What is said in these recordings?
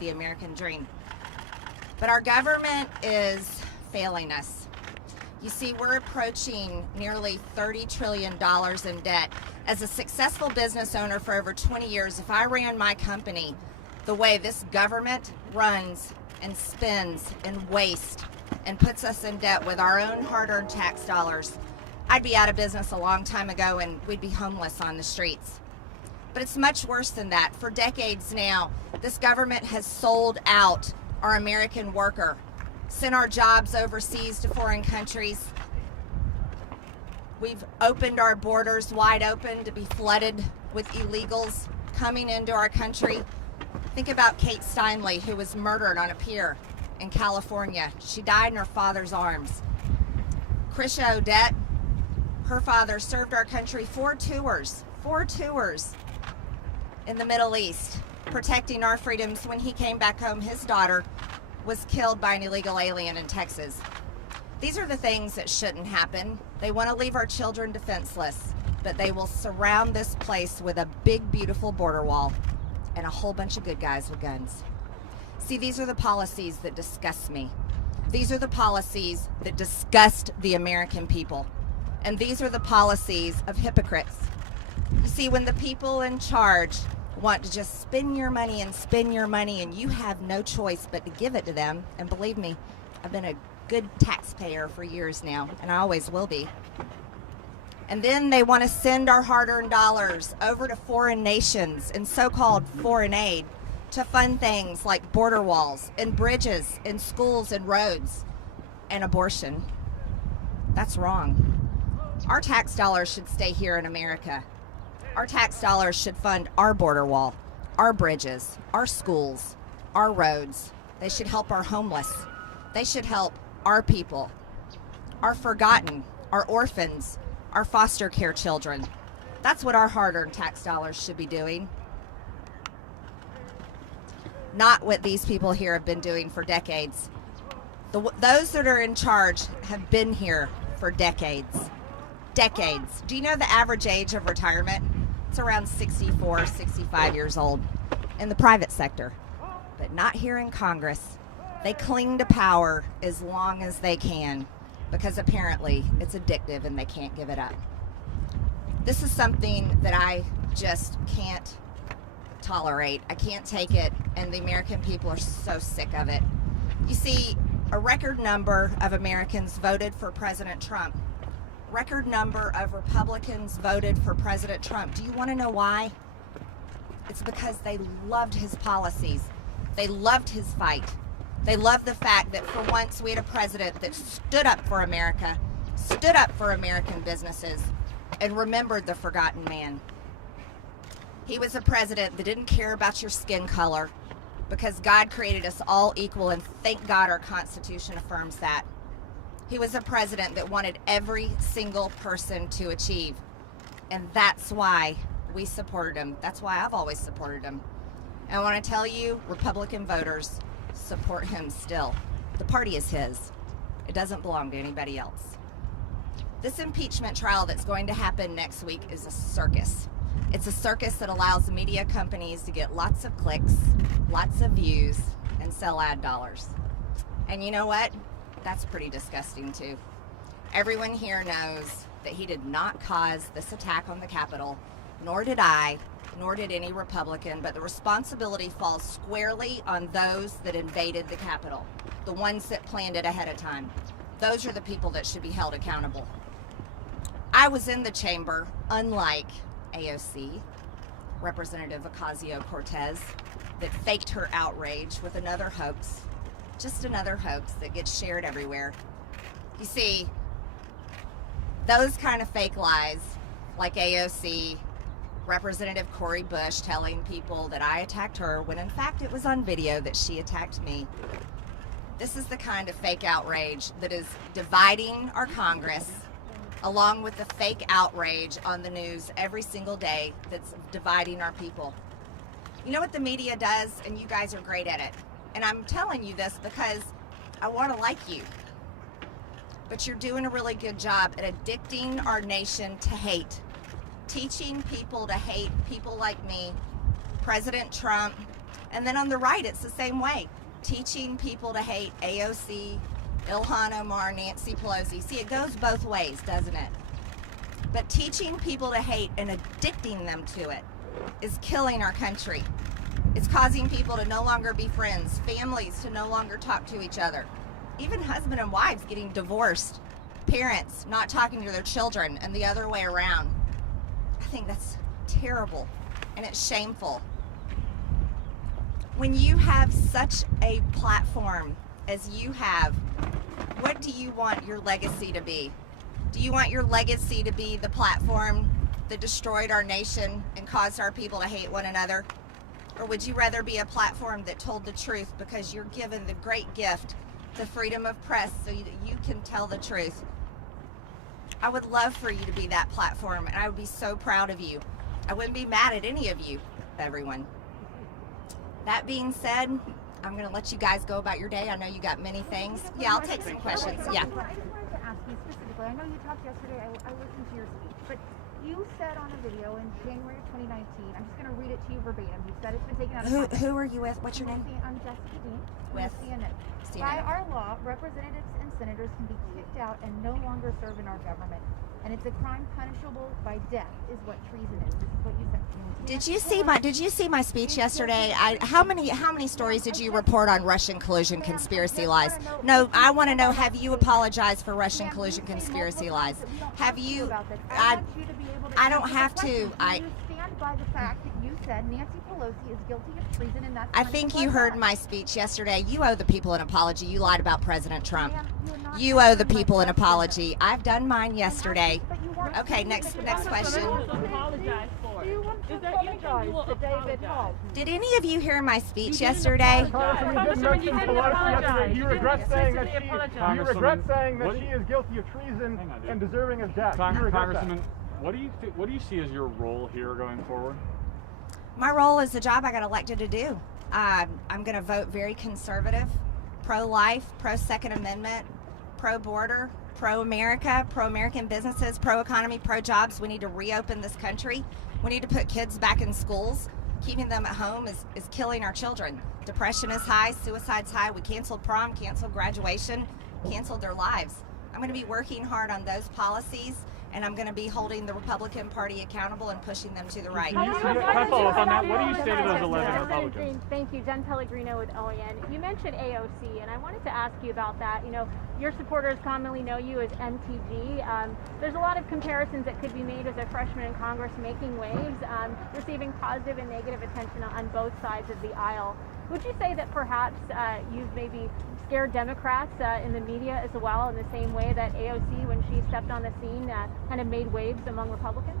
the American dream. But our government is failing us. You see, we're approaching nearly $30 trillion in debt. As a successful business owner for over 20 years, if I ran my company the way this government runs and spends and wastes and puts us in debt with our own hard-earned tax dollars, I'd be out of business a long time ago and we'd be homeless on the streets. But it's much worse than that. For decades now, this government has sold out our American worker, sent our jobs overseas to foreign countries. We've opened our borders wide open to be flooded with illegals coming into our country. Think about Kate Steinle, who was murdered on a pier in California. She died in her father's arms. Krisha Odette, her father served our country 4 tours in the Middle East, protecting our freedoms. When he came back home, his daughter was killed by an illegal alien in Texas. These are the things that shouldn't happen. They want to leave our children defenseless, but they will surround this place with a big, beautiful border wall and a whole bunch of good guys with guns. See, these are the policies that disgust me. These are the policies that disgust the American people. And these are the policies of hypocrites. You see, when the people in charge want to just spend your money and you have no choice but to give it to them, and believe me, I've been a good taxpayer for years now, and I always will be. And then they want to send our hard-earned dollars over to foreign nations and so-called foreign aid to fund things like border walls and bridges and schools and roads and abortion. That's wrong. Our tax dollars should stay here in America. Our tax dollars should fund our border wall, our bridges, our schools, our roads. They should help our homeless. They should help our people, our forgotten, our orphans, our foster care children. That's what our hard-earned tax dollars should be doing. Not what these people here have been doing for decades. Those that are in charge have been here for decades. Decades. Do you know the average age of retirement? It's around 64, 65 years old in the private sector, but not here in Congress. They cling to power as long as they can because apparently it's addictive and they can't give it up. This is something that I just can't tolerate. I can't take it, and the American people are so sick of it. You see, a record number of Americans voted for President Trump. Record number of Republicans voted for President Trump. Do you want to know why? It's because they loved his policies. They loved his fight. They loved the fact that for once we had a president that stood up for America, stood up for American businesses, and remembered the forgotten man. He was a president that didn't care about your skin color because God created us all equal, and thank God our Constitution affirms that. He was a president that wanted every single person to achieve. And that's why we supported him. That's why I've always supported him. And I want to tell you, Republican voters support him still. The party is his. It doesn't belong to anybody else. This impeachment trial that's going to happen next week is a circus. It's a circus that allows media companies to get lots of clicks, lots of views, and sell ad dollars. And you know what? That's pretty disgusting too. Everyone here knows that he did not cause this attack on the Capitol, nor did I, nor did any Republican, but the responsibility falls squarely on those that invaded the Capitol, the ones that planned it ahead of time. Those are the people that should be held accountable. I was in the chamber, unlike AOC, Representative Ocasio-Cortez, that faked her outrage with another hoax. Just another hoax that gets shared everywhere. You see, those kind of fake lies, like AOC, Representative Cori Bush telling people that I attacked her when in fact it was on video that she attacked me. This is the kind of fake outrage that is dividing our Congress, along with the fake outrage on the news every single day that's dividing our people. You know what the media does, and you guys are great at it. And I'm telling you this because I want to like you. But you're doing a really good job at addicting our nation to hate. Teaching people to hate people like me, President Trump, And then on the right, it's the same way. Teaching people to hate AOC, Ilhan Omar, Nancy Pelosi. See, it goes both ways, doesn't it? But teaching people to hate and addicting them to it is killing our country. It's causing people to no longer be friends, families to no longer talk to each other, even husband and wives getting divorced, parents not talking to their children, and the other way around. I think that's terrible, and it's shameful. When you have such a platform as you have, what do you want your legacy to be? Do you want your legacy to be the platform that destroyed our nation and caused our people to hate one another? Or would you rather be a platform that told the truth because you're given the great gift, the freedom of press, so that you can tell the truth? I would love for you to be that platform, and I would be so proud of you. I wouldn't be mad at any of you, everyone. That being said, I'm going to let you guys go about your day. I know you got many things. Yeah, I'll take some questions. Yeah. I just wanted to ask you specifically. I know you talked yesterday. I listened to your speech, but you said on a video in January of 2019, I'm just going to read it to you verbatim. You said it's been taken out of context. Who are you with? What's your name? I'm Jessica Dean With CNN. By our law, representatives and senators can be kicked out and no longer serve in our government. And it's a crime punishable by death, is what treason is. This is what you said. Did you see my speech yesterday? How many stories did you report on Russian collusion conspiracy lies? No, I want to know, have you apologized for Russian collusion conspiracy lies? Have you? I don't have to. Do you stand by the fact that you said Nancy Pelosi is guilty of treason, and that's I think you heard my speech yesterday. You owe the people an apology. You lied about President Trump. You owe the people an apology. I've done mine yesterday. Okay, next question. Did any of you hear my speech yesterday? You regret saying that she is guilty of treason and deserving of death. Congressman, what do you see as your role here going forward? My role is the job I got elected to do. I'm going to vote very conservative, pro-life, pro-Second Amendment, pro-border, pro-America, pro-American businesses, pro-economy, pro-jobs. We need to reopen this country. We need to put kids back in schools. Keeping them at home is killing our children. Depression is high, suicide's high. We canceled prom, canceled graduation, canceled their lives. I'm going to be working hard on those policies, and I'm going to be holding the Republican Party accountable and pushing them to the right. Can I follow up on that? What do you say to those 11 Republicans? Thank you. Jen Pellegrino with OAN. You mentioned AOC, and I wanted to ask you about that. You know, your supporters commonly know you as MTG. There's a lot of comparisons that could be made as a freshman in Congress making waves, receiving positive and negative attention on both sides of the aisle. Would you say that perhaps you've maybe scared Democrats in the media as well, in the same way that AOC, when she stepped on the scene, kind of made waves among Republicans?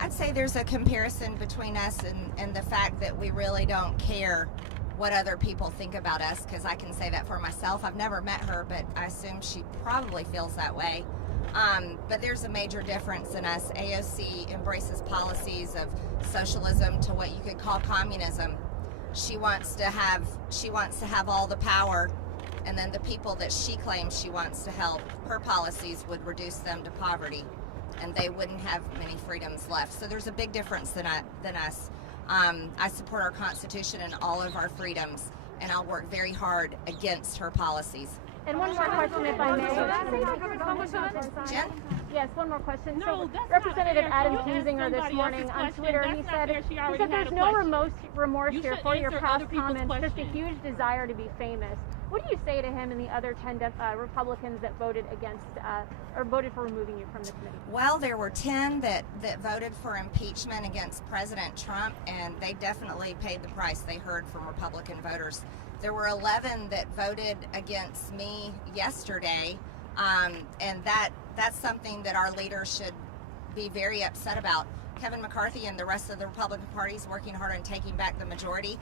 I'd say there's a comparison between us and the fact that we really don't care what other people think about us, because I can say that for myself. I've never met her, but I assume she probably feels that way. But there's a major difference in us. AOC embraces policies of socialism to what you could call communism. She wants to have all the power, and then the people that she claims she wants to help, her policies would reduce them to poverty, and they wouldn't have many freedoms left. So there's a big difference than us. I support our Constitution and all of our freedoms, and I'll work very hard against her policies. And one more question, if I may. Jen? Yes, one more question. So Representative Adam Kinzinger this morning on Twitter, he said there's no remorse here for your past comments, just a huge desire to be famous. What do you say to him and the other 10 Republicans that voted against or voted for removing you from the committee? Well, there were 10 that voted for impeachment against President Trump, and they definitely paid the price. They heard from Republican voters. There were 11 that voted against me yesterday, and that's something that our leaders should be very upset about. Kevin McCarthy and the rest of the Republican Party is working hard on taking back the majority,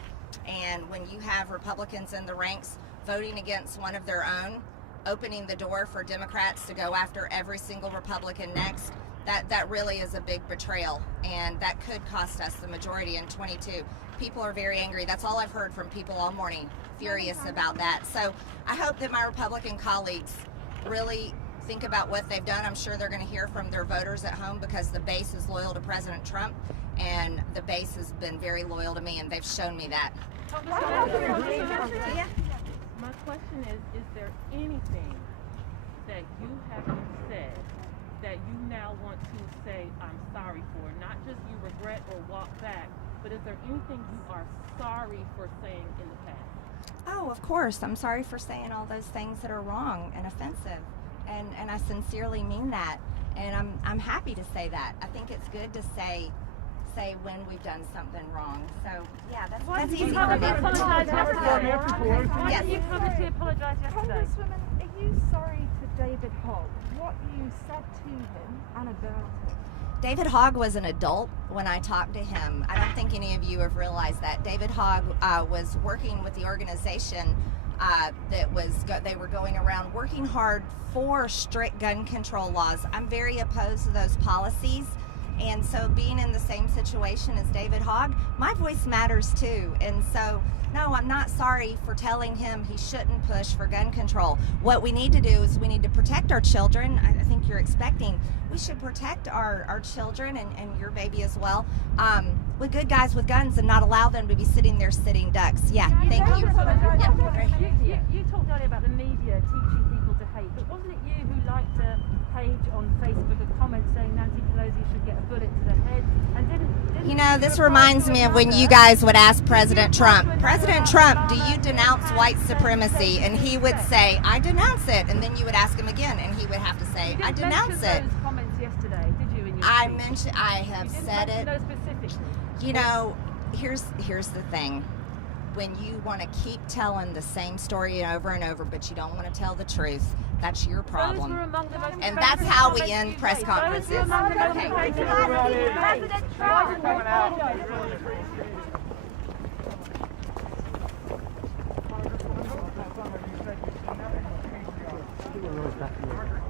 and when you have Republicans in the ranks voting against one of their own, opening the door for Democrats to go after every single Republican next, that really is a big betrayal, and that could cost us the majority in 22. People are very angry. That's all I've heard from people all morning, furious about that. So I hope that my Republican colleagues really think about what they've done. I'm sure they're going to hear from their voters at home, because the base is loyal to President Trump, and the base has been very loyal to me, and they've shown me that. Yeah. My question is there anything that you haven't said that you now want to say I'm sorry for? Not just you regret or walk back, but is there anything you are sorry for saying in the past? Oh, of course. I'm sorry for saying all those things that are wrong and offensive. And I sincerely mean that. And I'm happy to say that. I think it's good to say when we've done something wrong. So yeah, that's easy for me. Apologize yesterday. Yes. You publicly apologized yesterday. Congresswoman, are you sorry to David Hogg? What you said to him and about him? David Hogg was an adult when I talked to him. I don't think any of you have realized that. David Hogg was working with the organization they were going around working hard for strict gun control laws. I'm very opposed to those policies. And so being in the same situation as David Hogg, my voice matters too. And so, no, I'm not sorry for telling him he shouldn't push for gun control. What we need to do is we need to protect our children. I think you're expecting we should protect our children and your baby as well with good guys with guns and not allow them to be sitting there sitting ducks. Yeah, thank you. You talked earlier about the media teaching people to hate, but wasn't it you who liked a page on Facebook, a comment saying Nancy Pelosi should get a bullet to the head? And didn't You know, this reminds me of when you guys would ask President Trump, President Trump, do you denounce white supremacy? And he would say, I denounce it. And then you would ask him again, and he would have to say, I denounce it. Those comments yesterday, did you? In your I speech? mentioned, I have You didn't said mention it. those specifically. You know, here's the thing. When you want to keep telling the same story over and over, but you don't want to tell the truth, that's your problem. Those were among the most And that's how we comments end you press made. conferences. Those were among the most Okay. President Trump. Congresswoman, you said you've seen nothing.